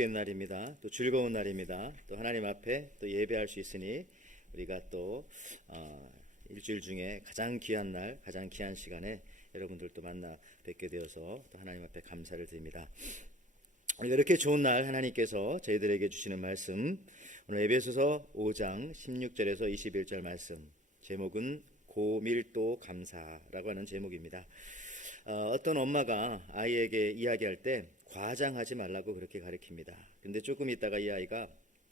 복된 날입니다. 또 즐거운 날입니다. 또 하나님 앞에 또 예배할 수 있으니 우리가 또 일주일 중에 가장 귀한 날, 가장 귀한 시간에 여러분들도 만나 뵙게 되어서 또 하나님 앞에 감사를 드립니다. 이렇게 좋은 날 하나님께서 저희들에게 주시는 말씀, 오늘 에베소서 5장 16절에서 21절 말씀, 제목은 고밀도 감사라고 하는 제목입니다. 어떤 엄마가 아이에게 이야기할 때 과장하지 말라고 그렇게 가르칩니다. 근데 조금 있다가 이 아이가,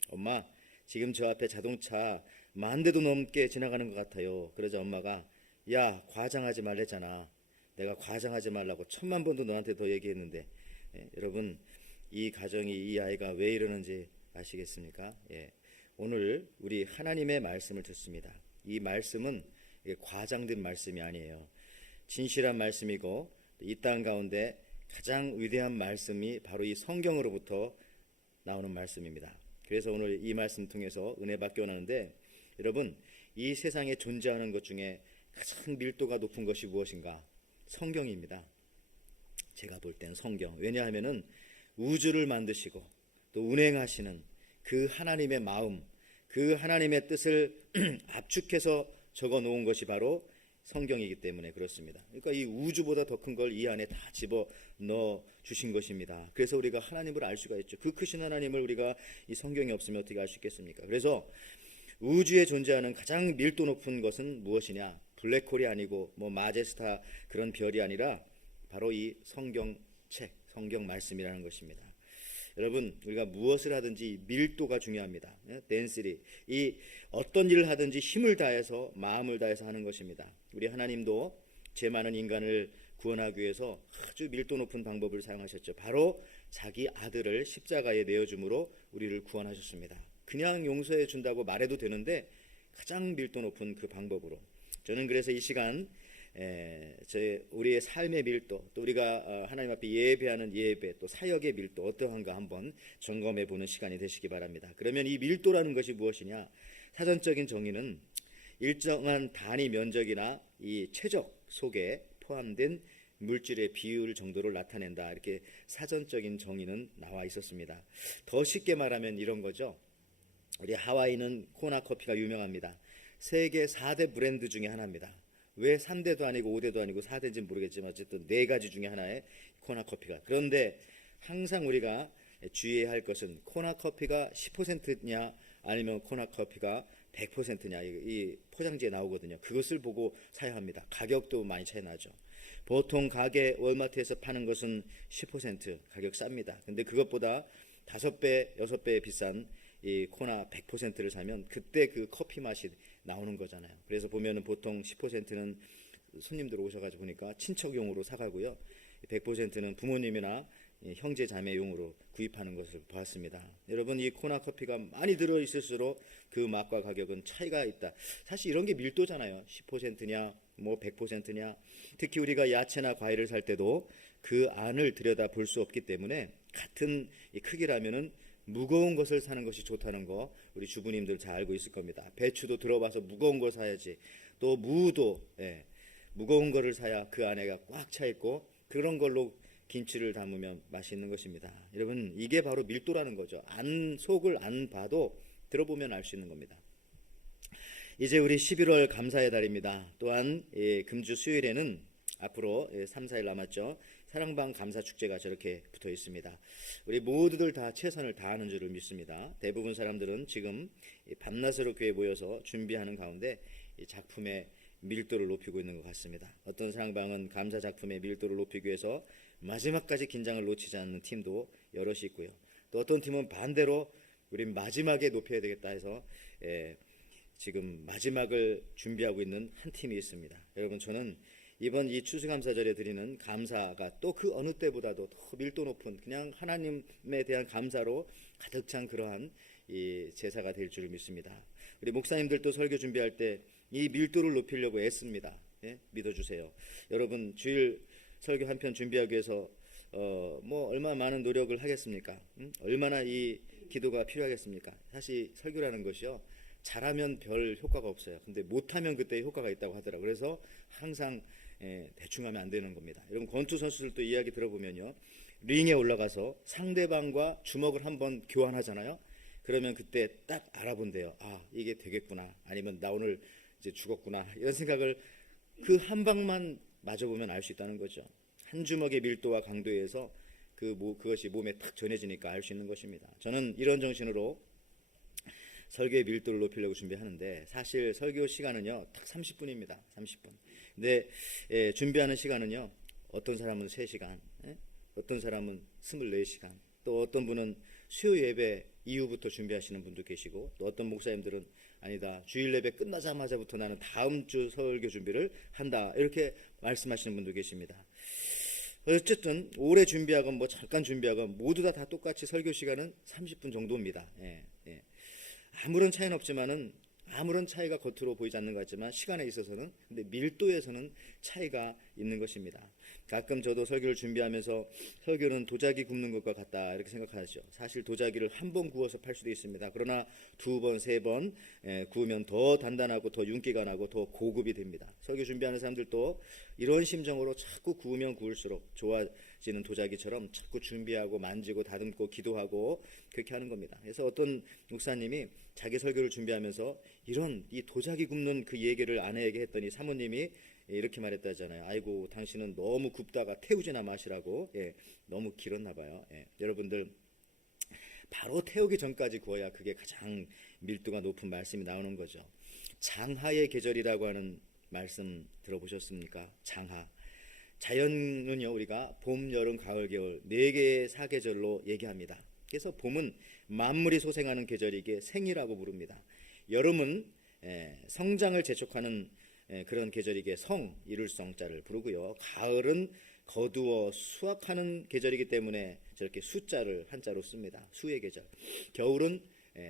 엄마, 지금 저 앞에 자동차 10,000대도 넘게 지나가는 것 같아요. 그러자 엄마가, 야, 과장하지 말랬잖아. 내가 과장하지 말라고 10,000,000번도 너한테 더 얘기했는데. 여러분, 이 가정이, 이 아이가 왜 이러는지 아시겠습니까? 오늘 우리 하나님의 말씀을 듣습니다. 이 말씀은 과장된 말씀이 아니에요. 진실한 말씀이고, 이 땅 가운데 가장 위대한 말씀이 바로 이 성경으로부터 나오는 말씀입니다. 그래서 오늘 이 말씀 통해서 은혜 받기 원하는데, 여러분, 이 세상에 존재하는 것 중에 가장 밀도가 높은 것이 무엇인가? 성경입니다. 제가 볼 땐 성경. 왜냐하면은 우주를 만드시고 또 운행하시는 그 하나님의 마음, 그 하나님의 뜻을 압축해서 적어 놓은 것이 바로 성경이기 때문에 그렇습니다. 그러니까 이 우주보다 더 큰 걸 이 안에 다 집어 넣어 주신 것입니다. 그래서 우리가 하나님을 알 수가 있죠. 그 크신 하나님을 우리가 이 성경이 없으면 어떻게 알 수 있겠습니까? 그래서 우주에 존재하는 가장 밀도 높은 것은 무엇이냐? 블랙홀이 아니고 뭐 마제스타 그런 별이 아니라 바로 이 성경책, 성경 말씀이라는 것입니다. 여러분, 우리가 무엇을 하든지 밀도가 중요합니다. 덴시리, 이 어떤 일을 하든지 힘을 다해서, 마음을 다해서 하는 것입니다. 우리 하나님도 죄 많은 인간을 구원하기 위해서 아주 밀도 높은 방법을 사용하셨죠. 바로 자기 아들을 십자가에 내어줌으로 우리를 구원하셨습니다. 그냥 용서해 준다고 말해도 되는데 가장 밀도 높은 그 방법으로. 저는 그래서 이 시간 우리의 삶의 밀도, 또 우리가 하나님 앞에 예배하는 예배, 또 사역의 밀도 어떠한가 한번 점검해 보는 시간이 되시기 바랍니다. 그러면 이 밀도라는 것이 무엇이냐? 사전적인 정의는 일정한 단위 면적이나 이 최적 속에 포함된 물질의 비율 정도를 나타낸다. 이렇게 사전적인 정의는 나와 있었습니다. 더 쉽게 말하면 이런 거죠. 우리 하와이는 코나 커피가 유명합니다. 세계 4대 브랜드 중에 하나입니다. 왜 3대도 아니고 5대도 아니고 4대인지는 모르겠지만 어쨌든 4가지 중에 하나의 코나 커피가. 그런데 항상 우리가 주의해야 할 것은 코나 커피가 10%냐 아니면 코나 커피가 100%냐, 이 포장지에 나오거든요. 그것을 보고 사야 합니다. 가격도 많이 차이 나죠. 보통 가게 월마트에서 파는 것은 10% 가격 쌉니다. 근데 그것보다 5배, 6배 비싼 이 코나 100%를 사면 그때 그 커피 맛이 나오는 거잖아요. 그래서 보면은 보통 10%는 손님들 오셔가지고 보니까 친척용으로 사가고요. 100%는 부모님이나 형제 자매용으로 구입하는 것을 보았습니다. 여러분, 이 코나 커피가 많이 들어있을수록 그 맛과 가격은 차이가 있다. 사실 이런 게 밀도잖아요. 10%냐 뭐 100%냐. 특히 우리가 야채나 과일을 살 때도 그 안을 들여다 볼 수 없기 때문에 같은 이 크기라면은 무거운 것을 사는 것이 좋다는 거 우리 주부님들 잘 알고 있을 겁니다. 배추도 들어봐서 무거운 걸 사야지. 또 무도 무거운 거를 사야 그 안에가 꽉 차 있고 그런 걸로 김치를 담으면 맛있는 것입니다. 여러분, 이게 바로 밀도라는 거죠. 속을 안 봐도 들어보면 알 수 있는 겁니다. 이제 우리 11월 감사의 달입니다. 또한 금주 수요일에는 앞으로 3, 4일 남았죠. 사랑방 감사축제가 저렇게 붙어 있습니다. 우리 모두들 다 최선을 다하는 줄을 믿습니다. 대부분 사람들은 지금 밤낮으로 교회에 모여서 준비하는 가운데 이 작품의 밀도를 높이고 있는 것 같습니다. 어떤 사랑방은 감사 작품의 밀도를 높이기 위해서 마지막까지 긴장을 놓치지 않는 팀도 여럿이 있고요. 또 어떤 팀은 반대로 우린 마지막에 높여야 되겠다 해서 지금 마지막을 준비하고 있는 한 팀이 있습니다. 여러분, 저는 이번 이 추수감사절에 드리는 감사가 또 그 어느 때보다도 더 밀도 높은 그냥 하나님에 대한 감사로 가득 찬 그러한 이 제사가 될 줄 믿습니다. 우리 목사님들도 설교 준비할 때 이 밀도를 높이려고 애씁니다. 믿어주세요. 여러분, 주일 설교 한 편 준비하기 위해서 뭐 얼마나 많은 노력을 하겠습니까? 얼마나 이 기도가 필요하겠습니까? 사실 설교라는 것이요, 잘하면 별 효과가 없어요. 근데 못하면 그때 효과가 있다고 하더라고요. 그래서 항상 대충 하면 안 되는 겁니다. 여러분, 권투 선수들도 이야기 들어보면요, 링에 올라가서 상대방과 주먹을 한번 교환하잖아요. 그러면 그때 딱 알아본대요. 아, 이게 되겠구나. 아니면 나 오늘 이제 죽었구나. 이런 생각을 그 한 방만 맞아보면 알 수 있다는 거죠. 한 주먹의 밀도와 강도에서 그것이 몸에 탁 전해지니까 알 수 있는 것입니다. 저는 이런 정신으로 설교의 밀도를 높이려고 준비하는데, 사실 설교 시간은요 딱 30분입니다. 30분. 근데 준비하는 시간은요, 어떤 사람은 3시간, 어떤 사람은 24시간, 또 어떤 분은 수요 예배 이후부터 준비하시는 분도 계시고, 또 어떤 목사님들은 아니다, 주일 예배 끝나자마자부터 나는 다음 주 설교 준비를 한다, 이렇게 말씀하시는 분도 계십니다. 어쨌든 오래 준비하건 뭐 잠깐 준비하건 모두 다 똑같이 설교 시간은 30분 정도입니다. 아무런 차이는 없지만은, 아무런 차이가 겉으로 보이지 않는 것 같지만 시간에 있어서는, 근데 밀도에서는 차이가 있는 것입니다. 가끔 저도 설교를 준비하면서 설교는 도자기 굽는 것과 같다 이렇게 생각하죠. 사실 도자기를 한 번 구워서 팔 수도 있습니다. 그러나 2번, 3번 구우면 더 단단하고 더 윤기가 나고 더 고급이 됩니다. 설교 준비하는 사람들도 이런 심정으로 자꾸 구우면 구울수록 좋아지는 도자기처럼 자꾸 준비하고 만지고 다듬고 기도하고 그렇게 하는 겁니다. 그래서 어떤 목사님이 자기 설교를 준비하면서 이런 이 도자기 굽는 그 얘기를 아내에게 했더니 사모님이 이렇게 말했다잖아요. 아이고, 당신은 너무 굽다가 태우지나 마시라고. 너무 길었나 봐요. 여러분들, 바로 태우기 전까지 구워야 그게 가장 밀도가 높은 말씀이 나오는 거죠. 장하의 계절이라고 하는 말씀 들어보셨습니까? 장하. 자연은요, 우리가 봄, 여름, 가을, 겨울 4개의 사계절로 얘기합니다. 그래서 봄은 만물이 소생하는 계절이기에 생이라고 부릅니다. 여름은 성장을 재촉하는 그런 계절이기에 성, 이룰 성자를 부르고요. 가을은 거두어 수확하는 계절이기 때문에 저렇게 수자를 한자로 씁니다. 수의 계절. 겨울은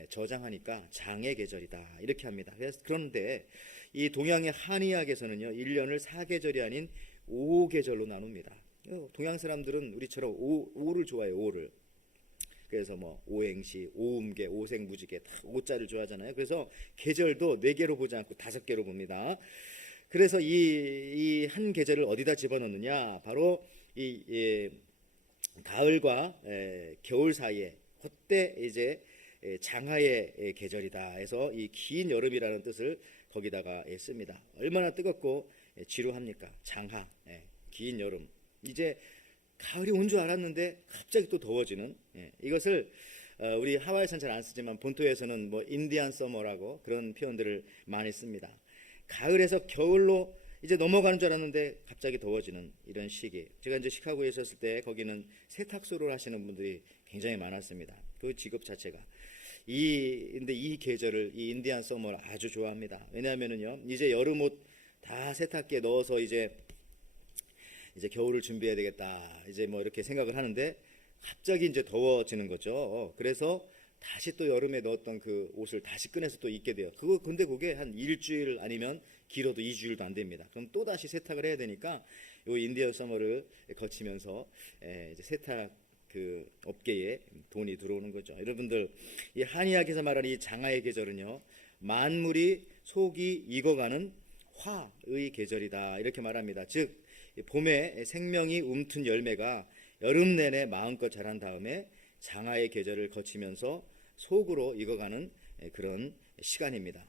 저장하니까 장의 계절이다 이렇게 합니다. 그런데 이 동양의 한의학에서는요, 1년을 4계절이 아닌 5계절로 나눕니다. 동양 사람들은 우리처럼 오를 좋아해요. 오를. 그래서 뭐 오행시, 오음계, 오생무지개 다 오자를 좋아하잖아요. 그래서 계절도 4개로 보지 않고 5개로 봅니다. 그래서 이 한 계절을 어디다 집어넣느냐, 바로 이 가을과 겨울 사이에 그때 이제 장하의 계절이다 해서 이 긴 여름이라는 뜻을 거기다가 씁니다. 얼마나 뜨겁고 지루합니까? 장하, 긴 여름. 이제 가을이 온 줄 알았는데 갑자기 또 더워지는, 이것을 우리 하와이에서는 잘 안 쓰지만 본토에서는 뭐 인디안 서머라고 그런 표현들을 많이 씁니다. 가을에서 겨울로 이제 넘어가는 줄 알았는데 갑자기 더워지는 이런 시기. 제가 이제 시카고에 있었을 때 거기는 세탁소를 하시는 분들이 굉장히 많았습니다. 그 직업 자체가. 근데 이 계절을, 이 인디안 서머를 아주 좋아합니다. 왜냐하면은요, 이제 여름 옷 다 세탁기에 넣어서 이제 겨울을 준비해야 되겠다, 이제 뭐 이렇게 생각을 하는데 갑자기 이제 더워지는 거죠. 그래서 다시 또 여름에 넣었던 그 옷을 다시 꺼내서 또 입게 돼요. 근데 그게 한 일주일 아니면 길어도 2주일도 안 됩니다. 그럼 또 다시 세탁을 해야 되니까 요 인디언 서머를 거치면서 이제 세탁 그 업계에 돈이 들어오는 거죠. 여러분들, 이 한의학에서 말하는 이 장하의 계절은요, 만물이 속이 익어가는 화의 계절이다 이렇게 말합니다. 즉 봄에 생명이 움튼 열매가 여름 내내 마음껏 자란 다음에 장하의 계절을 거치면서 속으로 익어가는 그런 시간입니다.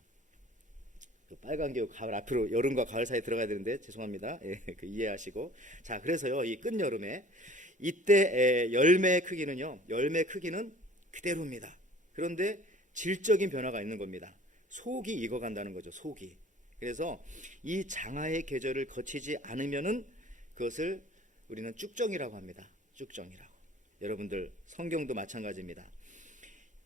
빨간 게 가을 앞으로 여름과 가을 사이에 들어가야 되는데 죄송합니다. 이해하시고. 자, 그래서요, 이 끝여름에 이때 열매의 크기는 그대로입니다. 그런데 질적인 변화가 있는 겁니다. 속이 익어간다는 거죠. 속이. 그래서 이 장하의 계절을 거치지 않으면은 그것을 우리는 쭉정이라고 합니다. 쭉정이라고. 여러분들, 성경도 마찬가지입니다.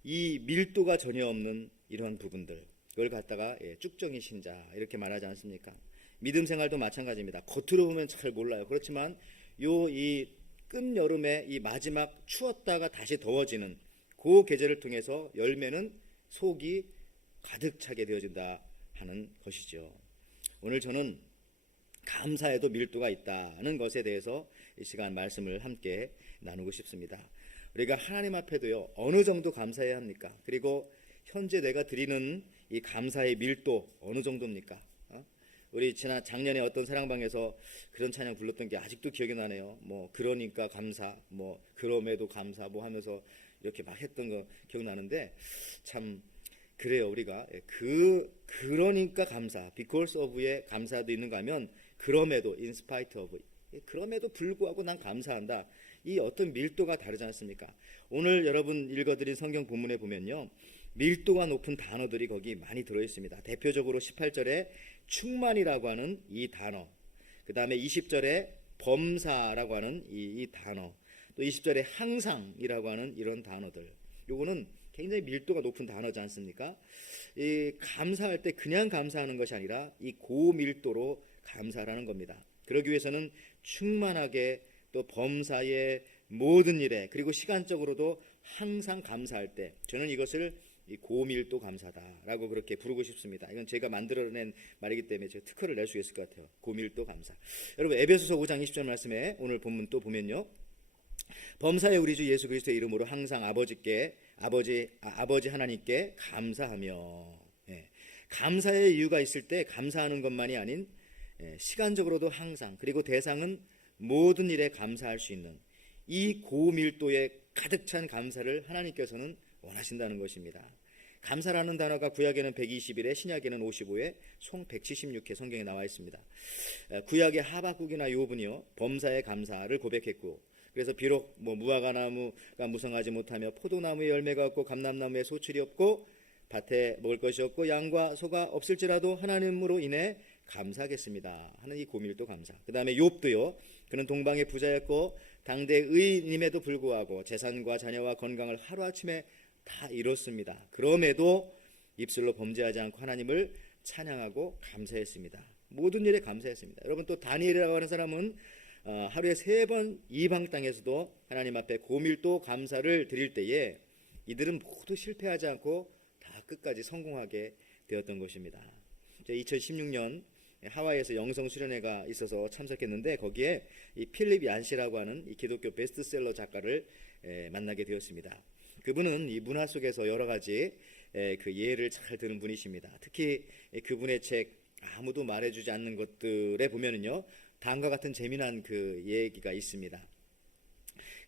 이 밀도가 전혀 없는 이런 부분들, 그걸 갖다가 쭉정이 신자 이렇게 말하지 않습니까? 믿음 생활도 마찬가지입니다. 겉으로 보면 잘 몰라요. 그렇지만 이 끝여름에 이 마지막 추웠다가 다시 더워지는 그 계절을 통해서 열매는 속이 가득 차게 되어진다 하는 것이죠. 오늘 저는 감사에도 밀도가 있다는 것에 대해서 이 시간 말씀을 함께 나누고 싶습니다. 우리가 하나님 앞에도요, 어느 정도 감사해야 합니까? 그리고 현재 내가 드리는 이 감사의 밀도 어느 정도입니까? 우리 작년에 어떤 사랑방에서 그런 찬양 불렀던 게 아직도 기억이 나네요. 뭐 그러니까 감사, 뭐 그럼에도 감사, 뭐 하면서 이렇게 막 했던 거 기억나는데, 참 그래요. 우리가 그러니까 감사, because of의 감사도 있는가 하면 그럼에도, in spite of, 그럼에도 불구하고 난 감사한다. 이 어떤 밀도가 다르지 않습니까? 오늘 여러분 읽어드린 성경 본문에 보면요, 밀도가 높은 단어들이 거기 많이 들어있습니다. 대표적으로 18절에 충만이라고 하는 이 단어, 그 다음에 20절에 범사라고 하는 이 단어, 또 20절에 항상이라고 하는 이런 단어들, 요거는 굉장히 밀도가 높은 단어지 않습니까? 이 감사할 때 그냥 감사하는 것이 아니라 이 고밀도로 감사라는 겁니다. 그러기 위해서는 충만하게, 또 범사의 모든 일에, 그리고 시간적으로도 항상 감사할 때, 저는 이것을 이 고밀도 감사다라고 그렇게 부르고 싶습니다. 이건 제가 만들어낸 말이기 때문에 제가 특허를 낼 수 있을 것 같아요. 고밀도 감사. 여러분, 에베소서 5장 20절 말씀에 오늘 본문 또 보면요, 범사의 우리 주 예수 그리스도의 이름으로 항상 아버지 하나님께 감사하며, 감사의 이유가 있을 때 감사하는 것만이 아닌, 시간적으로도 항상, 그리고 대상은 모든 일에 감사할 수 있는 이 고밀도에 가득 찬 감사를 하나님께서는 원하신다는 것입니다. 감사라는 단어가 구약에는 121회, 신약에는 55회, 총 176회 성경에 나와 있습니다. 구약의 하박국이나 욥은요, 범사의 감사를 고백했고, 그래서 비록 무화과나무가 무성하지 못하며 포도나무에 열매가 없고 감람나무에 소출이 없고 밭에 먹을 것이 없고 양과 소가 없을지라도 하나님으로 인해 감사하겠습니다 하는 이 고밀도 감사. 그 다음에 욥도요, 그는 동방의 부자였고 당대 의인임에도 불구하고 재산과 자녀와 건강을 하루아침에 다 잃었습니다. 그럼에도 입술로 범죄하지 않고 하나님을 찬양하고 감사했습니다. 모든 일에 감사했습니다. 여러분, 또 다니엘이라고 하는 사람은 하루에 3번 이방 땅에서도 하나님 앞에 고밀도 감사를 드릴 때에 이들은 모두 실패하지 않고 다 끝까지 성공하게 되었던 것입니다. 2016년 하와이에서 영성 수련회가 있어서 참석했는데, 거기에 이 필립 얀시라고 하는 이 기독교 베스트셀러 작가를 만나게 되었습니다. 그분은 이 문화 속에서 여러 가지 그 예를 잘 드는 분이십니다. 특히 그분의 책 아무도 말해주지 않는 것들에 보면은요, 다음과 같은 재미난 그 얘기가 있습니다.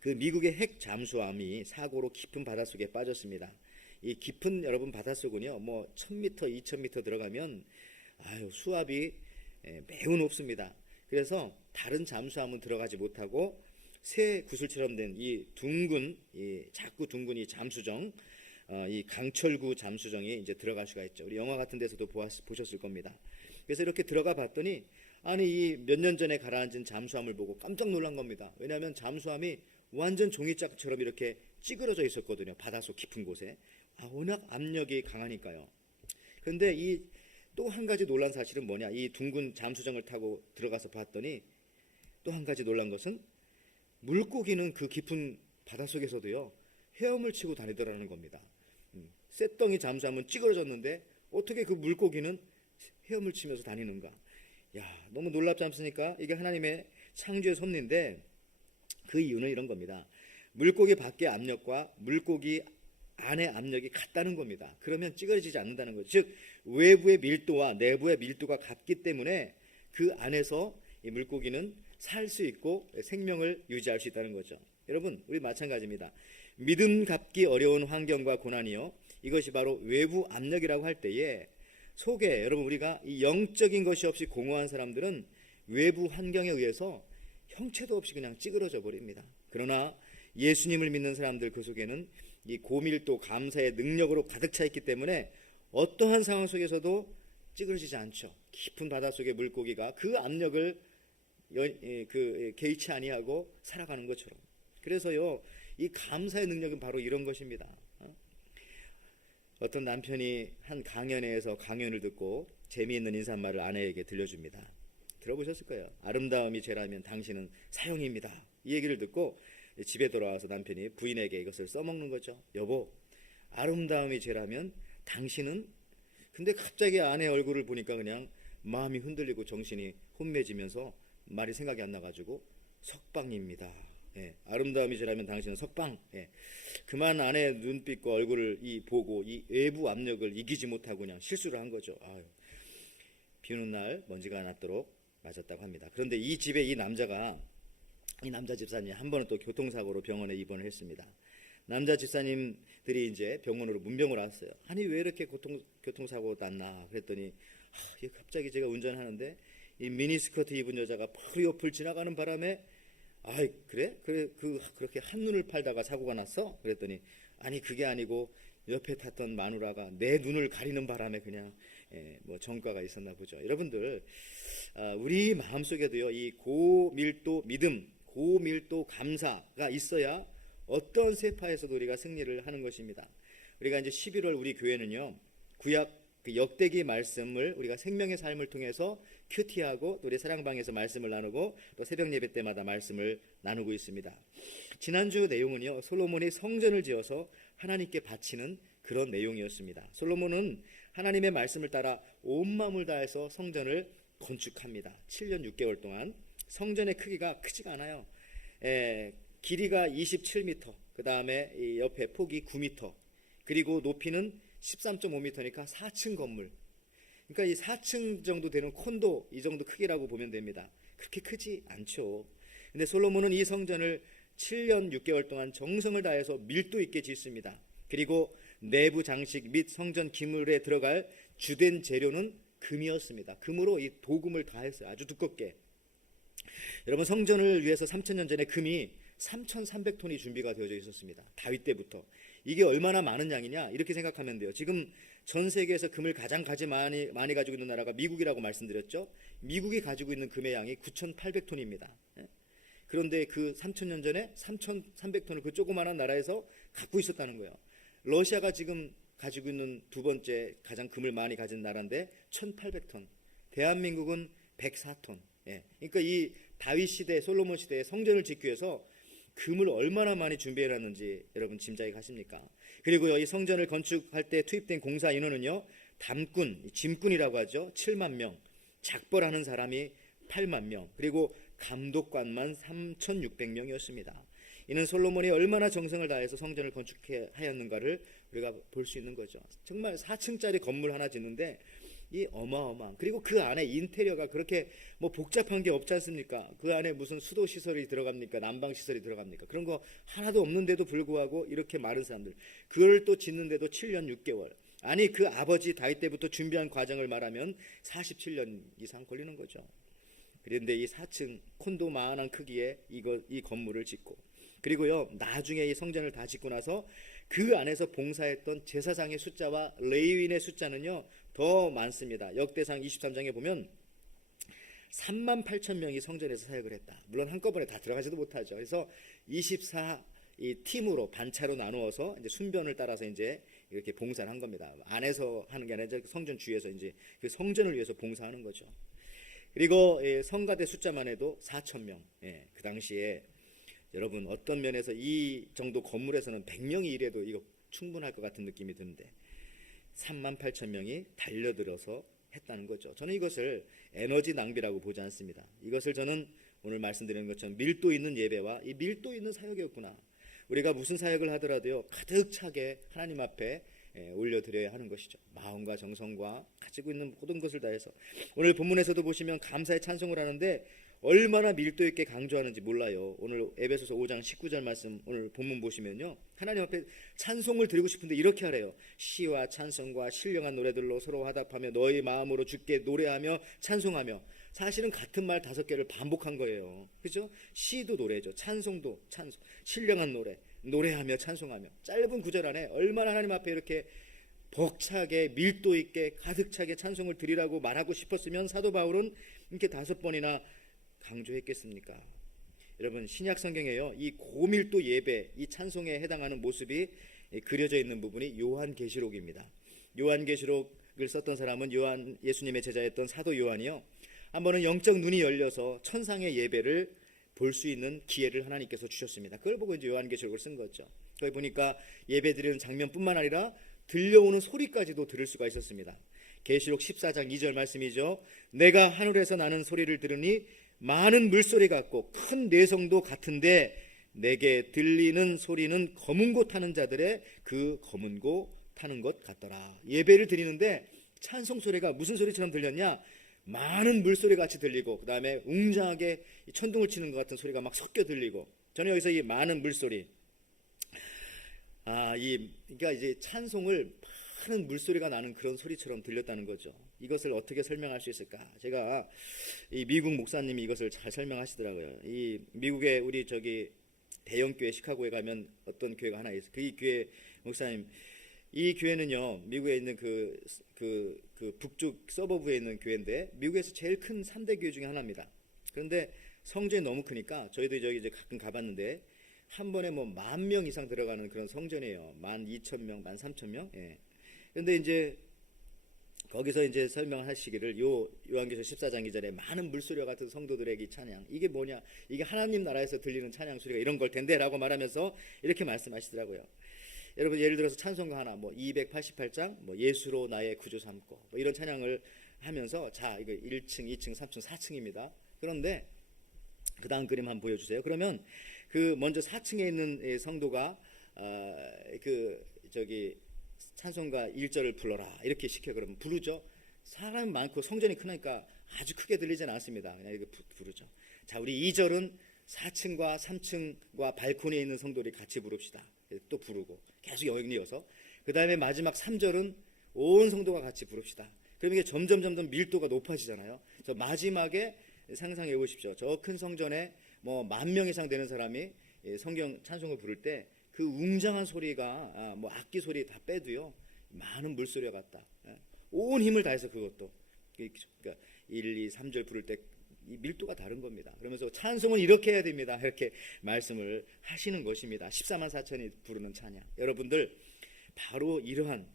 그 미국의 핵 잠수함이 사고로 깊은 바닷속에 빠졌습니다. 이 깊은, 여러분, 바닷속은요, 1000m, 2000m 들어가면 수압이 매우 높습니다. 그래서 다른 잠수함은 들어가지 못하고 새 구슬처럼 된 이 둥근, 작고 둥근 이 잠수정, 이 강철구 잠수정이 이제 들어갈 수가 있죠. 우리 영화 같은 데서도 보셨을 겁니다. 그래서 이렇게 들어가 봤더니, 아니, 이 몇 년 전에 가라앉은 잠수함을 보고 깜짝 놀란 겁니다. 왜냐하면 잠수함이 완전 종이짝처럼 이렇게 찌그러져 있었거든요. 바닷속 깊은 곳에. 워낙 압력이 강하니까요. 그런데 이 또 한 가지 놀란 사실은 뭐냐, 이 둥근 잠수정을 타고 들어가서 봤더니 또 한 가지 놀란 것은 물고기는 그 깊은 바닷속에서도요, 헤엄을 치고 다니더라는 겁니다. 쇳덩이 잠수함은 찌그러졌는데 어떻게 그 물고기는 헤엄을 치면서 다니는가. 너무 놀랍지 않습니까? 이게 하나님의 창조의 섭리인데, 그 이유는 이런 겁니다. 물고기 밖의 압력과 물고기 안의 압력이 같다는 겁니다. 그러면 찌그러지지 않는다는 거죠. 즉, 외부의 밀도와 내부의 밀도가 같기 때문에 그 안에서 이 물고기는 살 수 있고 생명을 유지할 수 있다는 거죠. 여러분, 우리 마찬가지입니다. 믿음 갖기 어려운 환경과 고난이요, 이것이 바로 외부 압력이라고 할 때에 속에, 여러분, 우리가 이 영적인 것이 없이 공허한 사람들은 외부 환경에 의해서 형체도 없이 그냥 찌그러져 버립니다. 그러나 예수님을 믿는 사람들 그 속에는 이 고밀도 감사의 능력으로 가득 차 있기 때문에 어떠한 상황 속에서도 찌그러지지 않죠. 깊은 바닷속의 물고기가 그 압력을 개의치 아니하고 살아가는 것처럼. 그래서요, 이 감사의 능력은 바로 이런 것입니다. 어떤 남편이 한 강연회에서 강연을 듣고 재미있는 인사말을 아내에게 들려줍니다. 들어보셨을 거예요. 아름다움이 죄라면 당신은 사형입니다. 이 얘기를 듣고 집에 돌아와서 남편이 부인에게 이것을 써먹는 거죠. 여보, 아름다움이 죄라면 당신은, 근데 갑자기 아내 얼굴을 보니까 그냥 마음이 흔들리고 정신이 혼미해지면서 말이 생각이 안 나가지고 석방입니다. 아름다움이 죄라면 당신은 석방. 그만 아내의 눈빛과 얼굴을 보고 이 외부 압력을 이기지 못하고 그냥 실수를 한 거죠. 비 오는 날 먼지가 났도록 맞았다고 합니다. 그런데 이 집에 이 남자 집사님 한 번은 또 교통사고로 병원에 입원을 했습니다. 남자 집사님들이 이제 병원으로 문병을 왔어요. 아니 왜 이렇게 교통사고 났나 그랬더니 갑자기 제가 운전하는데 이 미니스커트 입은 여자가 바로 옆을 지나가는 바람에 아이 그래 그렇게 한눈을 팔다가 사고가 났어? 그랬더니 아니 그게 아니고 옆에 탔던 마누라가 내 눈을 가리는 바람에 그냥 뭐 전과가 있었나 보죠. 여러분들 우리 마음속에도요 이 고밀도 믿음, 고밀도 감사가 있어야 어떤 세파에서도 우리가 승리를 하는 것입니다. 우리가 이제 11월 우리 교회는요 구약 그 역대기 말씀을 우리가 생명의 삶을 통해서 큐티하고 또 우리 사랑방에서 말씀을 나누고 또 새벽 예배 때마다 말씀을 나누고 있습니다. 지난주 내용은요 솔로몬이 성전을 지어서 하나님께 바치는 그런 내용이었습니다. 솔로몬은 하나님의 말씀을 따라 온 마음을 다해서 성전을 건축합니다. 7년 6개월 동안. 성전의 크기가 크지가 않아요. 길이가 27m, 그 다음에 이 옆에 폭이 9m, 그리고 높이는 13.5m니까 4층 건물. 그러니까 이 4층 정도 되는 콘도 이 정도 크기라고 보면 됩니다. 그렇게 크지 않죠. 근데 솔로몬은 이 성전을 7년 6개월 동안 정성을 다해서 밀도 있게 짓습니다. 그리고 내부 장식 및 성전 기물에 들어갈 주된 재료는 금이었습니다. 금으로 이 도금을 다 했어요. 아주 두껍게. 여러분 성전을 위해서 3,000년 전에 금이 3,300톤이 준비가 되어져 있었습니다. 다윗 때부터. 이게 얼마나 많은 양이냐 이렇게 생각하면 돼요. 지금 전 세계에서 금을 가장 많이 가지고 있는 나라가 미국이라고 말씀드렸죠. 미국이 가지고 있는 금의 양이 9,800톤입니다. 그런데 그 3,000년 전에 3,300톤을 그 조그마한 나라에서 갖고 있었다는 거예요. 러시아가 지금 가지고 있는 두 번째 가장 금을 많이 가진 나라인데 1,800톤. 대한민국은 104톤. 그러니까 이 다윗 시대, 솔로몬 시대에 성전을 짓기 위해서 금을 얼마나 많이 준비해놨는지 여러분 짐작이 가십니까? 그리고요 이 성전을 건축할 때 투입된 공사 인원은요 담꾼, 짐꾼이라고 하죠 7만 명, 작벌하는 사람이 8만 명, 그리고 감독관만 3,600명이었습니다. 이는 솔로몬이 얼마나 정성을 다해서 성전을 건축하였는가를 우리가 볼 수 있는 거죠. 정말 4층짜리 건물 하나 짓는데 이 어마어마한, 그리고 그 안에 인테리어가 그렇게 뭐 복잡한 게 없지 않습니까? 그 안에 무슨 수도 시설이 들어갑니까? 난방 시설이 들어갑니까? 그런 거 하나도 없는데도 불구하고 이렇게 많은 사람들, 그걸 또 짓는데도 7년 6개월. 아니 그 아버지 다윗 때부터 준비한 과정을 말하면 47년 이상 걸리는 거죠. 그런데 이 4층 콘도만한 크기의 이 건물을 짓고, 그리고요 나중에 이 성전을 다 짓고 나서 그 안에서 봉사했던 제사장의 숫자와 레위인의 숫자는요 더 많습니다. 역대상 23장에 보면 38,000명이 성전에서 사역을 했다. 물론 한꺼번에 다 들어가지도 못하죠. 그래서 24 이 팀으로 반차로 나누어서 이제 순변을 따라서 이제 이렇게 봉사를 한 겁니다. 안에서 하는 게 아니라 성전 주위에서 이제 그 성전을 위해서 봉사하는 거죠. 그리고 성가대 숫자만 해도 4,000명. 그 당시에 여러분 어떤 면에서 이 정도 건물에서는 100명이 일해도 이거 충분할 것 같은 느낌이 드는데 38,000명이 달려들어서 했다는 거죠. 저는 이것을 에너지 낭비라고 보지 않습니다. 이것을 저는 오늘 말씀드리는 것처럼 밀도 있는 예배와 이 밀도 있는 사역이었구나. 우리가 무슨 사역을 하더라도요 가득 차게 하나님 앞에 올려드려야 하는 것이죠. 마음과 정성과 가지고 있는 모든 것을 다해서. 오늘 본문에서도 보시면 감사의 찬송을 하는데 얼마나 밀도 있게 강조하는지 몰라요. 오늘 에베소서 5장 19절 말씀 오늘 본문 보시면요 하나님 앞에 찬송을 드리고 싶은데 이렇게 하래요. 시와 찬송과 신령한 노래들로 서로 화답하며 너희 마음으로 주께 노래하며 찬송하며. 사실은 같은 말 5개를 반복한 거예요. 그렇죠? 시도 노래죠. 찬송도 찬송, 신령한 노래, 노래하며 찬송하며. 짧은 구절 안에 얼마나 하나님 앞에 이렇게 벅차게 밀도 있게 가득 차게 찬송을 드리라고 말하고 싶었으면 사도 바울은 이렇게 5번이나 강조했겠습니까? 여러분 신약 성경에요 이 고밀도 예배, 이 찬송에 해당하는 모습이 그려져 있는 부분이 요한계시록입니다. 요한계시록을 썼던 사람은 예수님의 제자였던 사도 요한이요 한 번은 영적 눈이 열려서 천상의 예배를 볼 수 있는 기회를 하나님께서 주셨습니다. 그걸 보고 이제 요한계시록을 쓴 거죠. 거기 보니까 예배 드리는 장면뿐만 아니라 들려오는 소리까지도 들을 수가 있었습니다. 계시록 14장 2절 말씀이죠. 내가 하늘에서 나는 소리를 들으니 많은 물소리 같고 큰 뇌성도 같은데 내게 들리는 소리는 검은 고 타는 자들의 그 검은 고 타는 것 같더라. 예배를 드리는데 찬송 소리가 무슨 소리처럼 들렸냐? 많은 물소리 같이 들리고, 그 다음에 웅장하게 천둥을 치는 것 같은 소리가 막 섞여 들리고, 저는 여기서 이 많은 물소리, 그러니까 이제 찬송을 많은 물소리가 나는 그런 소리처럼 들렸다는 거죠. 이것을 어떻게 설명할 수 있을까? 제가 이 미국 목사님이 이것을 잘 설명하시더라고요. 이 미국의 우리 대형 교회 시카고에 가면 어떤 교회가 하나 있어요. 그 교회 목사님, 이 교회는요, 미국에 있는 그 북쪽 서버브에 있는 교회인데, 미국에서 제일 큰 3대 교회 중에 하나입니다. 그런데 성전이 너무 크니까 저희도 이제 가끔 가봤는데, 한 번에 뭐 10,000명 이상 들어가는 그런 성전이에요. 12,000명, 13,000명. 예. 그런데 이제 거기서 이제 설명하시기를, 요한계시록 14장 2절에 많은 물소리와 같은 성도들에게 이 찬양, 이게 뭐냐, 이게 하나님 나라에서 들리는 찬양 소리가 이런 걸 텐데 라고 말하면서 이렇게 말씀하시더라고요. 여러분, 예를 들어서 찬송가 하나, 뭐 288장 뭐 예수로 나의 구주 삼고, 뭐 이런 찬양을 하면서, 자, 이거 1층 2층 3층 4층입니다. 그런데 그 다음 그림 한번 보여주세요. 그러면 먼저 4층에 있는 성도가 찬송가 1절을 불러라 이렇게 시켜. 그러면 부르죠. 사람이 많고 성전이 크니까 아주 크게 들리진 않습니다. 그냥 이렇게 부르죠. 자, 우리 2절은 4층과 3층과 발코니에 있는 성도들이 같이 부릅시다. 또 부르고 계속 이어서, 그 다음에 마지막 3절은 온 성도가 같이 부릅시다. 그럼 이게 점점 밀도가 높아지잖아요. 저 마지막에 상상해 보십시오. 저 큰 성전에 뭐 10,000명 이상 되는 사람이 성경 찬송을 부를 때 그 웅장한 소리가, 뭐 악기 소리 다 빼도요, 많은 물소리와 같다. 온 힘을 다해서 그것도, 그러니까 1, 2, 3절 부를 때 이 밀도가 다른 겁니다. 그러면서 찬송은 이렇게 해야 됩니다. 이렇게 말씀을 하시는 것입니다. 14만 4천이 부르는 찬양. 여러분들, 바로 이러한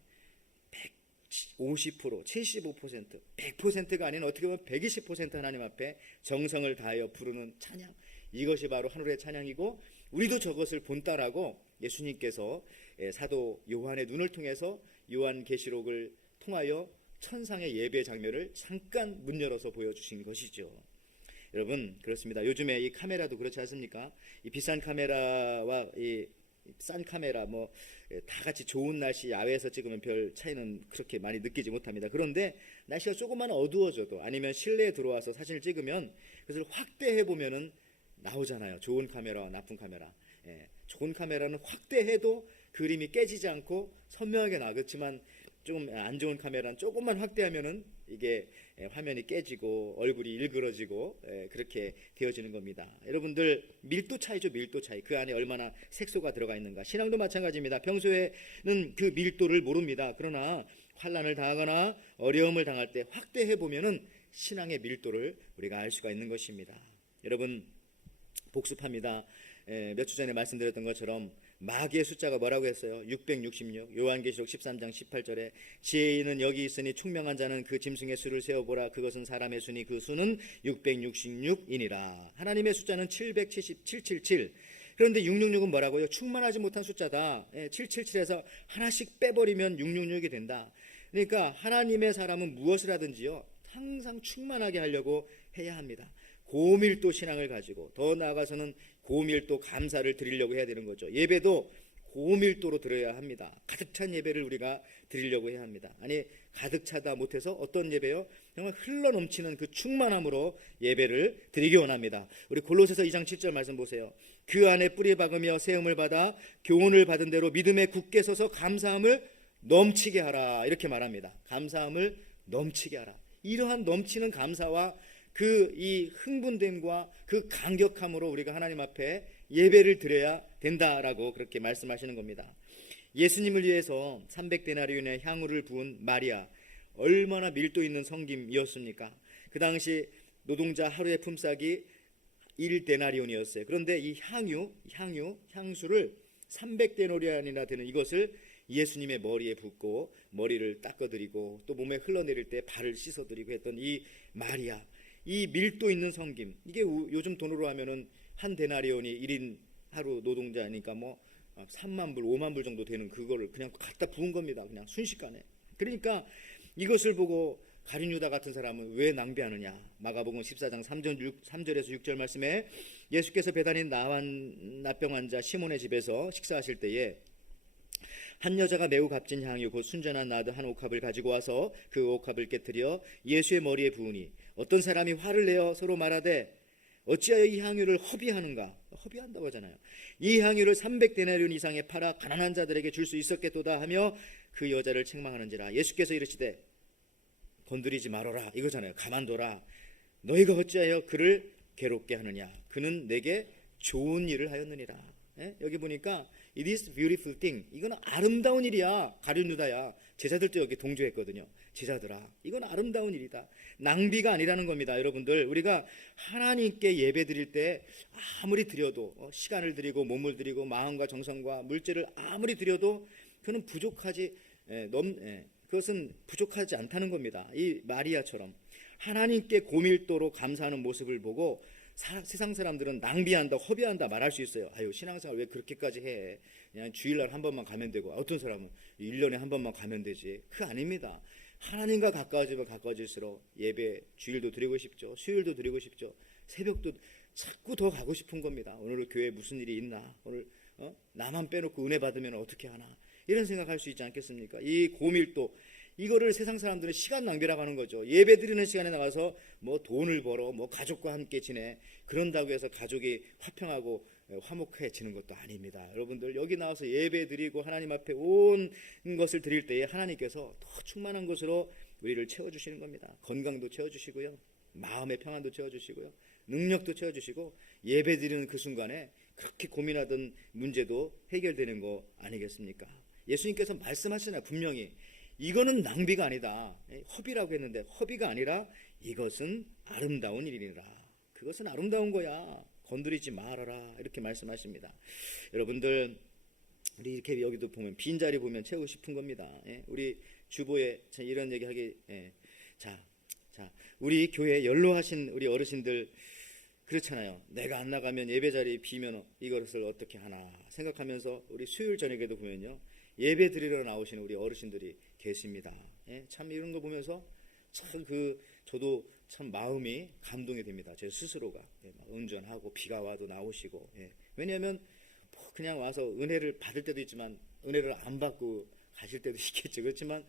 50%, 75%, 100%가 아닌 어떻게 보면 120% 하나님 앞에 정성을 다하여 부르는 찬양, 이것이 바로 하늘의 찬양이고, 우리도 저것을 본따라고 예수님께서 사도 요한의 눈을 통해서 요한계시록을 통하여 천상의 예배 장면을 잠깐 문 열어서 보여주신 것이죠. 여러분, 그렇습니다. 요즘에 이 카메라도 그렇지 않습니까? 이 비싼 카메라와 이 싼 카메라, 뭐 다 같이 좋은 날씨 야외에서 찍으면 별 차이는 그렇게 많이 느끼지 못합니다. 그런데 날씨가 조금만 어두워져도, 아니면 실내에 들어와서 사진을 찍으면 그것을 확대해 보면은 나오잖아요. 좋은 카메라와 나쁜 카메라. 좋은 카메라는 확대해도 그림이 깨지지 않고 선명하게 나와. 그렇지만 좀 안 좋은 카메라는 조금만 확대하면은 이게 화면이 깨지고 얼굴이 일그러지고 그렇게 되어지는 겁니다. 여러분들, 밀도 차이죠. 밀도 차이. 그 안에 얼마나 색소가 들어가 있는가. 신앙도 마찬가지입니다. 평소에는 그 밀도를 모릅니다. 그러나 환난을 당하거나 어려움을 당할 때 확대해 보면은 신앙의 밀도를 우리가 알 수가 있는 것입니다. 여러분, 복습합니다. 몇 주 전에 말씀드렸던 것처럼 마귀의 숫자가 뭐라고 했어요? 666. 요한계시록 13장 18절에 지혜인은 여기 있으니 총명한 자는 그 짐승의 수를 세어보라. 그것은 사람의 수니 그 수는 666이니라. 하나님의 숫자는 777. 그런데 666은 뭐라고요? 충만하지 못한 숫자다. 777에서 하나씩 빼버리면 666이 된다. 그러니까 하나님의 사람은 무엇을 하든지요, 항상 충만하게 하려고 해야 합니다. 고밀도 신앙을 가지고, 더 나아가서는 고밀도 감사를 드리려고 해야 되는 거죠. 예배도 고밀도로 드려야 합니다. 가득 찬 예배를 우리가 드리려고 해야 합니다. 아니, 가득 차다 못해서 어떤 예배요? 정말 흘러넘치는 그 충만함으로 예배를 드리기 원합니다. 우리 골로새서 2장 7절 말씀 보세요. 그 안에 뿌리 박으며 세움을 받아 교훈을 받은 대로 믿음에 굳게 서서 감사함을 넘치게 하라. 이렇게 말합니다. 감사함을 넘치게 하라. 이러한 넘치는 감사와 이 흥분됨과 그 감격함으로 우리가 하나님 앞에 예배를 드려야 된다라고 그렇게 말씀하시는 겁니다. 예수님을 위해서 300데나리온의 향유를 부은 마리아, 얼마나 밀도 있는 섬김이었습니까? 그 당시 노동자 하루의 품삯이 1데나리온이었어요. 그런데 이 향수를 300데나리온이나 되는 이것을 예수님의 머리에 붓고 머리를 닦아드리고 또 몸에 흘러내릴 때 발을 씻어드리고 했던 이 마리아, 이 밀도 있는 섬김, 이게 요즘 돈으로 하면은 한 데나리온이 1인 하루 노동자니까 뭐 3만 불, 5만 불 정도 되는 그거를 그냥 갖다 부은 겁니다. 그냥 순식간에. 그러니까 이것을 보고 가룟 유다 같은 사람은 왜 낭비하느냐. 마가복음 14장 3절에서 6절 말씀에 예수께서 배단인 나병 환자 시몬의 집에서 식사하실 때에 한 여자가 매우 값진 향유 곧 순전한 나드 한 옥합을 가지고 와서 그 옥합을 깨뜨려 예수의 머리에 부으니 어떤 사람이 화를 내어 서로 말하되 어찌하여 이 향유를 허비하는가? 허비한다고 하잖아요. 이 향유를 300데나리온 이상에 팔아 가난한 자들에게 줄 수 있었겠도다 하며 그 여자를 책망하는지라. 예수께서 이르시되 건드리지 말아라 이거잖아요. 가만둬라. 너희가 어찌하여 그를 괴롭게 하느냐? 그는 내게 좋은 일을 하였느니라. 예? 여기 보니까 it is beautiful thing. 이건 아름다운 일이야. 가룟유다야. 제자들도 여기 동조했거든요. 제자들아, 이건 아름다운 일이다. 낭비가 아니라는 겁니다. 여러분들, 우리가 하나님께 예배 드릴 때 아무리 드려도 시간을 드리고 몸을 드리고 마음과 정성과 물질을 아무리 드려도 그는 부족하지 그것은 부족하지 않다는 겁니다. 이 마리아처럼 하나님께 고밀도로 감사하는 모습을 보고 세상 사람들은 낭비한다, 허비한다 말할 수 있어요. 아유, 신앙생활 왜 그렇게까지 해? 그냥 주일날 한 번만 가면 되고, 어떤 사람은 1년에 한 번만 가면 되지. 그거 아닙니다. 하나님과 가까워지면 가까워질수록 예배, 주일도 드리고 싶죠. 수요일도 드리고 싶죠. 새벽도 자꾸 더 가고 싶은 겁니다. 오늘 교회에 무슨 일이 있나? 오늘 나만 빼놓고 은혜 받으면 어떻게 하나? 이런 생각할 수 있지 않겠습니까? 이 고밀도, 이거를 세상 사람들은 시간 낭비라고 하는 거죠. 예배 드리는 시간에 나가서 뭐 돈을 벌어, 뭐 가족과 함께 지내, 그런다고 해서 가족이 화평하고 화목해지는 것도 아닙니다. 여러분들, 여기 나와서 예배 드리고 하나님 앞에 온 것을 드릴 때에 하나님께서 더 충만한 것으로 우리를 채워주시는 겁니다. 건강도 채워주시고요, 마음의 평안도 채워주시고요, 능력도 채워주시고, 예배 드리는 그 순간에 그렇게 고민하던 문제도 해결되는 거 아니겠습니까? 예수님께서 말씀하시잖아요. 분명히 이거는 낭비가 아니다. 허비라고 했는데 허비가 아니라 이것은 아름다운 일이라. 그것은 아름다운 거야. 건드리지 말아라. 이렇게 말씀하십니다. 여러분들, 우리 이렇게 여기도 보면 빈자리 보면 채우고 싶은 겁니다. 우리 주보에 이런 얘기하기. 자, 우리 교회 연로하신 우리 어르신들 그렇잖아요. 내가 안 나가면 예배자리 비면 이것을 어떻게 하나 생각하면서 우리 수요일 저녁에도 보면요, 예배 드리러 나오시는 우리 어르신들이 계십니다. 참 이런 거 보면서 참 저도 참 마음이 감동이 됩니다. 제 스스로가 운전하고 비가 와도 나오시고. 왜냐하면 뭐 그냥 와서 은혜를 받을 때도 있지만 은혜를 안 받고 가실 때도 있겠죠. 그렇지만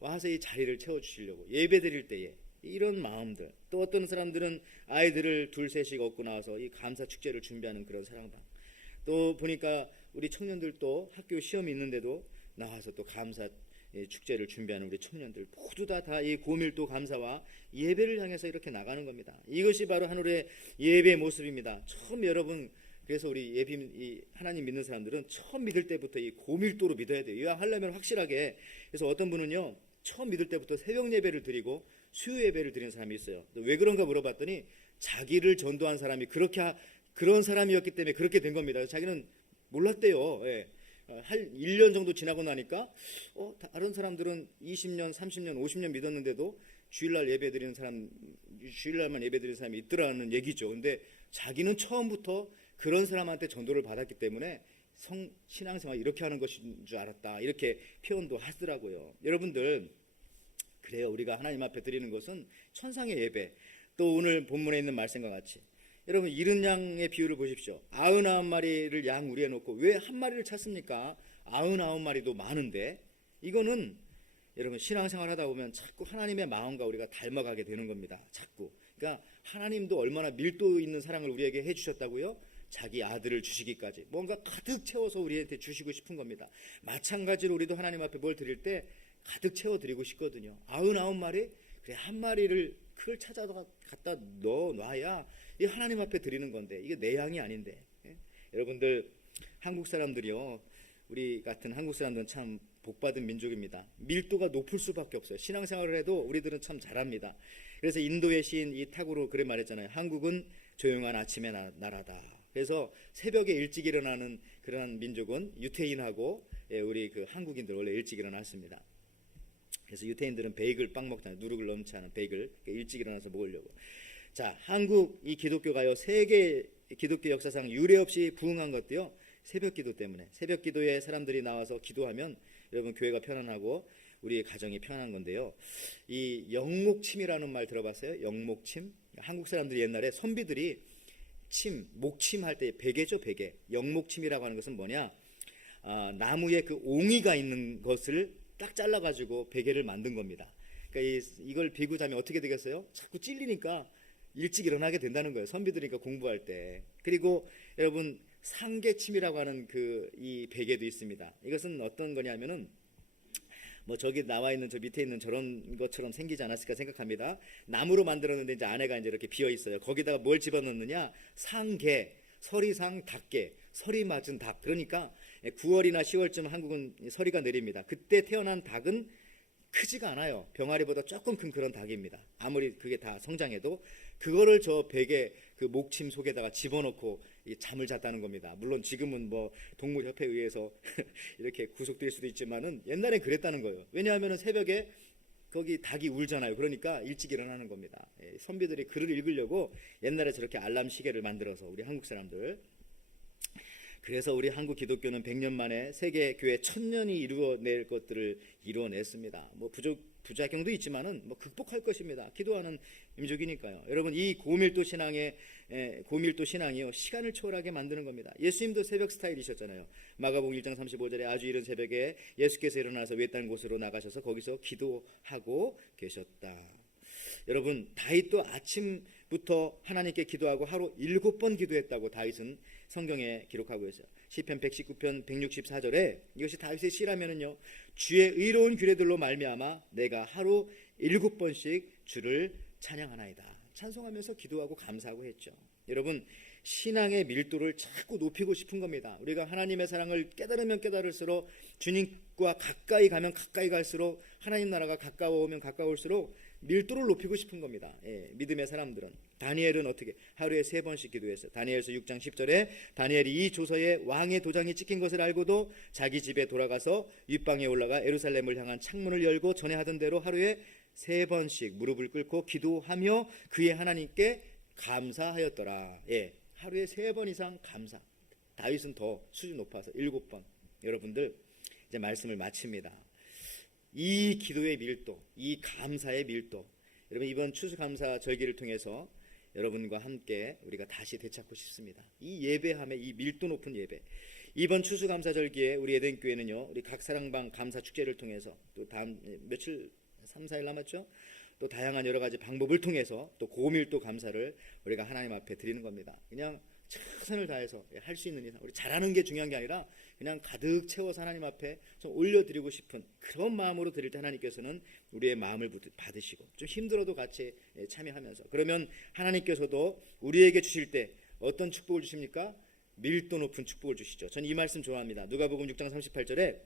와서 이 자리를 채워주시려고 예배 드릴 때에 이런 마음들, 또 어떤 사람들은 아이들을 둘 셋씩 얻고 나와서 이 감사 축제를 준비하는 그런 사랑방, 또 보니까 우리 청년들도 학교 시험이 있는데도 나와서 또 감사 축제를 준비하는 우리 청년들 모두 다 이 고밀도 감사와 예배를 향해서 이렇게 나가는 겁니다. 이것이 바로 하늘의 예배의 모습입니다. 처음 여러분, 그래서 우리 이 하나님 믿는 사람들은 처음 믿을 때부터 이 고밀도로 믿어야 돼요. 이왕 하려면 확실하게. 그래서 어떤 분은요, 처음 믿을 때부터 새벽 예배를 드리고 수요 예배를 드리는 사람이 있어요. 왜 그런가 물어봤더니 자기를 전도한 사람이 그런 사람이었기 때문에 그렇게 된 겁니다. 자기는 몰랐대요. 한 1년 정도 지나고 나니까 다른 사람들은 20년, 30년, 50년 믿었는데도 주일날 예배 드리는 사람, 주일날만 예배 드리는 사람이 있더라는 얘기죠. 근데 자기는 처음부터 그런 사람한테 전도를 받았기 때문에 신앙생활 이렇게 하는 것인 줄 알았다, 이렇게 표현도 하더라고요. 여러분들, 그래요. 우리가 하나님 앞에 드리는 것은 천상의 예배, 또 오늘 본문에 있는 말씀과 같이, 여러분, 이른 양의 비유를 보십시오. 99마리를 양 우리에 놓고 왜 한 마리를 찾습니까? 99마리도 많은데. 이거는 여러분, 신앙생활 하다 보면 자꾸 하나님의 마음과 우리가 닮아가게 되는 겁니다. 자꾸. 그러니까 하나님도 얼마나 밀도 있는 사랑을 우리에게 해주셨다고요? 자기 아들을 주시기까지 뭔가 가득 채워서 우리한테 주시고 싶은 겁니다. 마찬가지로 우리도 하나님 앞에 뭘 드릴 때 가득 채워드리고 싶거든요. 99마리? 그래, 한 마리를 그걸 찾아다 갖다 놔야 이 하나님 앞에 드리는 건데, 이게 내 양이 아닌데. 여러분들, 한국 사람들이요, 우리 같은 한국 사람들은 참 복받은 민족입니다. 밀도가 높을 수밖에 없어요. 신앙생활을 해도 우리들은 참 잘합니다. 그래서 인도의 시인 이 타고로 그래 말했잖아요. 한국은 조용한 아침의 나라다. 그래서 새벽에 일찍 일어나는 그런 민족은 유태인하고 우리 그 한국인들 원래 일찍 일어났습니다. 그래서 유태인들은 베이글 빵 먹잖아요. 누룩을 넘치 않은 베이글, 일찍 일어나서 먹으려고. 자, 한국 이 기독교가요, 세계 기독교 역사상 유례 없이 부흥한 것도요, 새벽 기도 때문에. 새벽 기도에 사람들이 나와서 기도하면 여러분, 교회가 편안하고 우리의 가정이 편안한 건데요. 이 영목침이라는 말 들어봤어요? 영목침. 한국 사람들이 옛날에 선비들이 목침 할 때 베개죠, 베개. 영목침이라고 하는 것은 뭐냐? 나무에 그 옹이가 있는 것을 딱 잘라가지고 베개를 만든 겁니다. 그러니까 이걸 비고 자면 어떻게 되겠어요? 자꾸 찔리니까 일찍 일어나게 된다는 거예요. 선비들이니까 공부할 때. 그리고 여러분 상계침이라고 하는 이 베개도 있습니다. 이것은 어떤 거냐면은 뭐 저기 나와 있는 저 밑에 있는 저런 것처럼 생기지 않았을까 생각합니다. 나무로 만들었는데 이제 안에가 이제 이렇게 비어 있어요. 거기다가 뭘 집어넣느냐? 상계, 서리상 닭게, 서리 맞은 닭. 그러니까 9월이나 10월쯤 한국은 서리가 내립니다. 그때 태어난 닭은 크지가 않아요. 병아리보다 조금 큰 그런 닭입니다. 아무리 그게 다 성장해도 그거를 저 베개 그 목침 속에다가 집어넣고 잠을 잤다는 겁니다. 물론 지금은 뭐 동물협회에 의해서 이렇게 구속될 수도 있지만은 옛날엔 그랬다는 거예요. 왜냐하면 새벽에 거기 닭이 울잖아요. 그러니까 일찍 일어나는 겁니다. 선비들이 글을 읽으려고 옛날에 저렇게 알람 시계를 만들어서 우리 한국 사람들. 그래서 우리 한국 기독교는 100년 만에 세계 교회 1000년이 이루어낼 것들을 이루어냈습니다. 뭐 부작용도 있지만은 뭐 극복할 것입니다. 기도하는 민족이니까요. 여러분 이 고밀도 신앙이요 시간을 초월하게 만드는 겁니다. 예수님도 새벽 스타일이셨잖아요. 마가복음 1장 35절에 아주 이른 새벽에 예수께서 일어나서 외딴 곳으로 나가셔서 거기서 기도하고 계셨다. 여러분 다윗도 아침부터 하나님께 기도하고 하루 7번 기도했다고 다윗은 성경에 기록하고 있어요. 시편 119편 164절에 이것이 다윗의 시라면은요 주의 의로운 규례들로 말미암아 내가 하루 7번씩 주를 찬양하나이다. 찬송하면서 기도하고 감사하고 했죠. 여러분 신앙의 밀도를 자꾸 높이고 싶은 겁니다. 우리가 하나님의 사랑을 깨달으면 깨달을수록 주님과 가까이 가면 가까이 갈수록 하나님 나라가 가까워오면 가까울수록 밀도를 높이고 싶은 겁니다. 믿음의 사람들은. 다니엘은 어떻게 하루에 3번씩 기도했어요. 다니엘서 6장 10절에 다니엘이 이 조서에 왕의 도장이 찍힌 것을 알고도 자기 집에 돌아가서 윗방에 올라가 예루살렘을 향한 창문을 열고 전에 하던 대로 하루에 3번씩 무릎을 꿇고 기도하며 그의 하나님께 감사하였더라. 하루에 3번 이상 감사. 다윗은 더 수준 높아서 7번. 여러분들 이제 말씀을 마칩니다. 이 기도의 밀도, 이 감사의 밀도, 여러분 이번 추수감사 절기를 통해서 여러분과 함께 우리가 다시 되찾고 싶습니다. 이 예배함의 이 밀도 높은 예배. 이번 추수감사 절기에 우리 에덴교회는요 우리 각사랑방 감사축제를 통해서 또 다음 며칠 3, 4일 남았죠. 또 다양한 여러 가지 방법을 통해서 또 고밀도 감사를 우리가 하나님 앞에 드리는 겁니다. 그냥 최선을 다해서 할 수 있는 이상 우리 잘하는 게 중요한 게 아니라 그냥 가득 채워서 하나님 앞에 좀 올려드리고 싶은 그런 마음으로 드릴 때 하나님께서는 우리의 마음을 받으시고 좀 힘들어도 같이 참여하면서 그러면 하나님께서도 우리에게 주실 때 어떤 축복을 주십니까? 밀도 높은 축복을 주시죠. 저는 이 말씀 좋아합니다. 누가복음 6장 38절에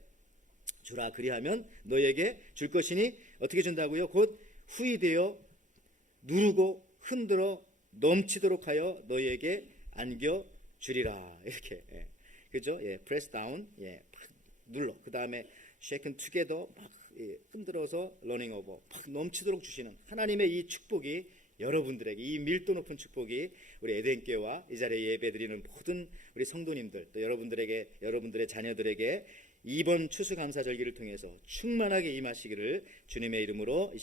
주라 그리하면 너에게 줄 것이니 어떻게 준다고요? 곧 후이되어 누르고 흔들어 넘치도록 하여 너희에게 안겨 주리라. 이렇게 그죠? press down, 눌러. 그 다음에 shaken together, 막 흔들어서 running over, 막 넘치도록 주시는 하나님의 이 축복이 여러분들에게 이 밀도 높은 축복이 우리 에덴교회와 이 자리에 예배드리는 모든 우리 성도님들 또 여러분들의 자녀들에게 이번 추수감사절기를 통해서 충만하게 임하시기를 주님의 이름으로